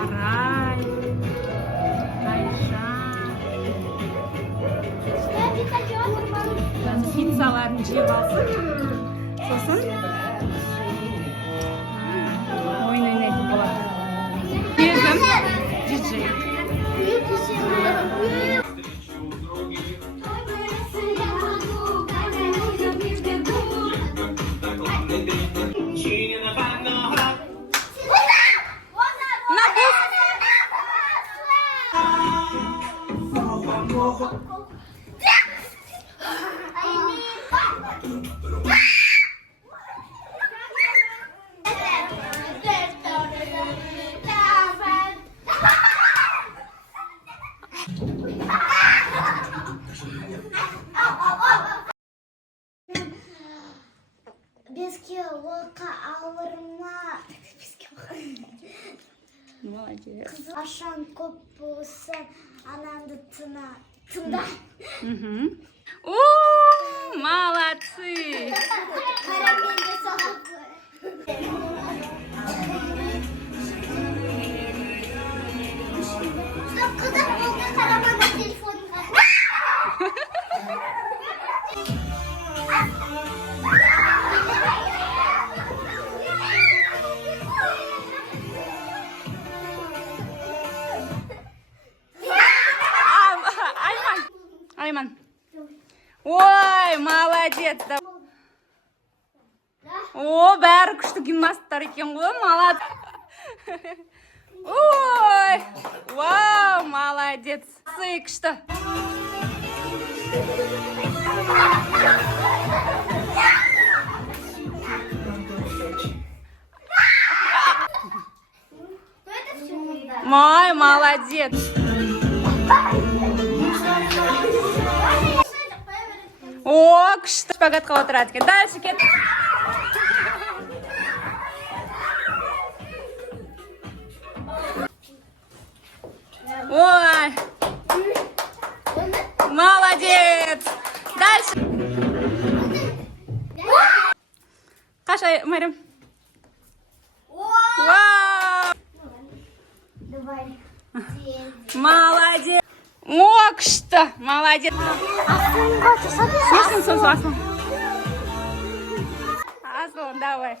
Арай, Айжан. Пиццаларын жеп алсын. Сосын ойын ойнайтын болады. Кезім диджей. Беске оқа ауырма. Молодец. Ашан көп болсын, ананды тыңда. О, молодцы! Караменде соғып. Қызық болды, қарамана телефонға. Айман. Ой, молодец. О, бәрі күшті гимнасттар екен ғой, молодец. Ой, вау, молодец. Сый күшті. Мой, молодец. О, күшті. Шпагатқа отырады екен. Дальше кет. Ой. Молодец. Дальше. Қашай, Марим. Вау. Давай. Молодец. О, күшті. Молодец. Сесің сон асыл. Асыл, давай.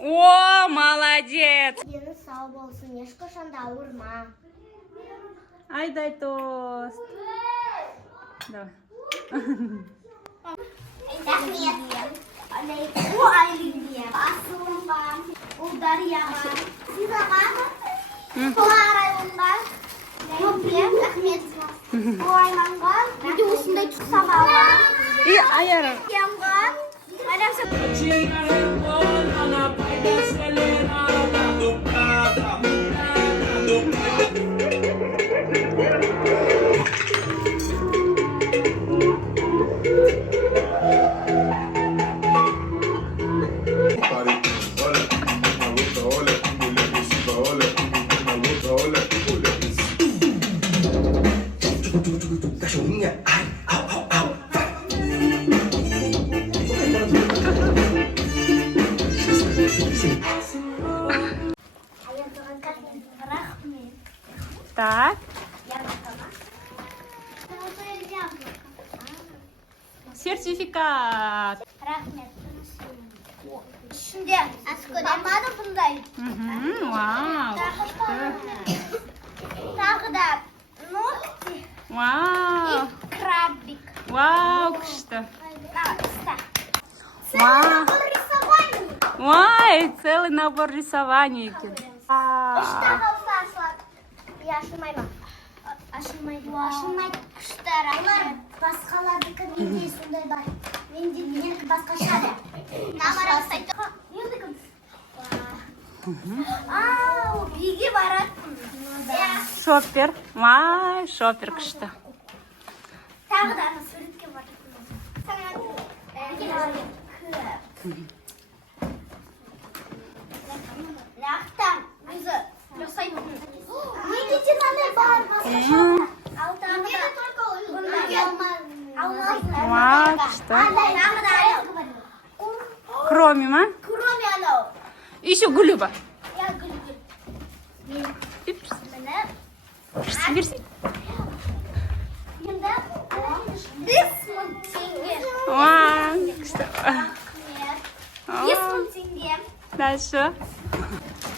О, молодец. Дені сау болсын, ешқашан да ауырма. Айдай тост. Давай. Рахмет. О, Айлинге. Асылымға, Ұлдарияға. Сизаға. Соларайымға. Көпе, рахмет. О, Айманға. Үйде осындай тұқсағаға. И айарым. Ямға. Cachorrinha, ai, au, au, au, vai. Рахмет. Так. Сертификат. Рахмет. Ішінде асқодамады бұндай. Вау, күшті. Тағы да ногти Вау. и крабик. Вау, күшті. Целый Вау. набор рисований. Ой, целый набор рисований екен. Ішті қалса ашылады. Я ашылмаймын. Ашылмайды. Ашылмайды. Күшті рахмет. Басқалардікі менде сондай бар. Менде басқаша. Намара ұстайды. Ау, биге баратын. Шоппер. Вай, шоппер күшті. Тағы да ана суретке баратын. Лақтан өзі жасайды. Неге мынандай бар басқаша? Ал тағы да бұндай алмаз. Вау, күшті. Тағы да аяғы бар. Кроме ма? Кроме анау. И Еще гүлі бар. Я гүл. Міне. Берсей. Енді 5.000 теңге. Вау, күшті. Рахмет. 5.000 теңге. Дальше.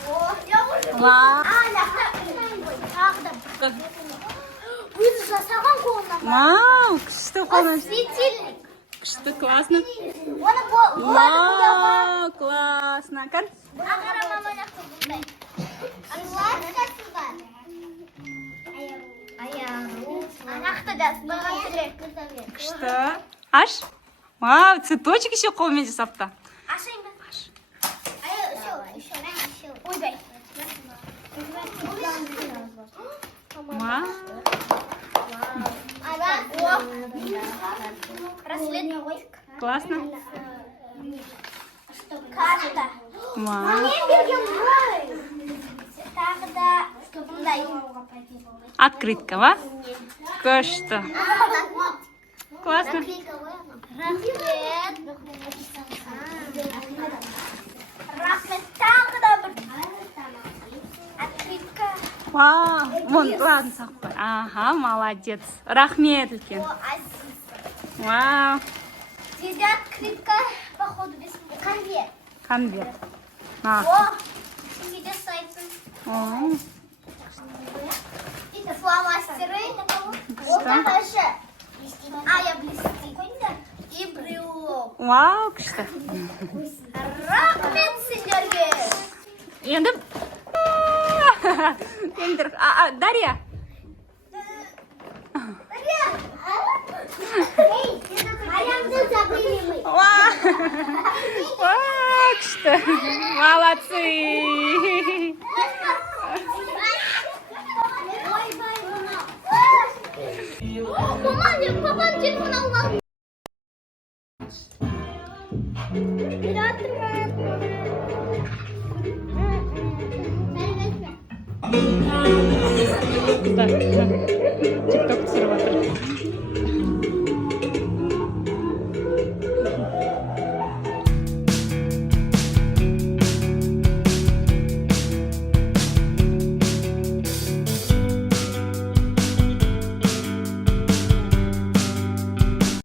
О, я уже. Вау. Тағы да. Өзі жасаған қолына. Вау, күшті қолмен. Светильник. Күшті, классно. Оны Вау, классно. Кар? ағара мамана қылдай. Класскасы бар. Аяғу. Анақты да сыбаған тілек. Күшті. Аш. Вау, цветочек еще қолмен жасапты. Ашайын ба? Еще. Ойбай. Вау. Браслет. Классно. Карта. Вау. Мен берген ғой. Тағы да бұндай. Открытка, ва? Күшті. Классно. Рахмет. Тағы да бір. Открытка. Вау. Вон, ладно, сақпай. Ага, молодец. Рахмет үлкен. О, Азиза. Вау. Здесь открытка, походу, без конверт. Конверт. О, где сайты? О, Фломастеры. Вот это же. Я блестит. И брелок. вау, күшті. Рахмет, сендерге. Енді... Енді... Дарья. Аямды забыли мы. Вау, күшті. Молодцы. Мама, папам телефон алған. Так, тикток түсіріп отыр.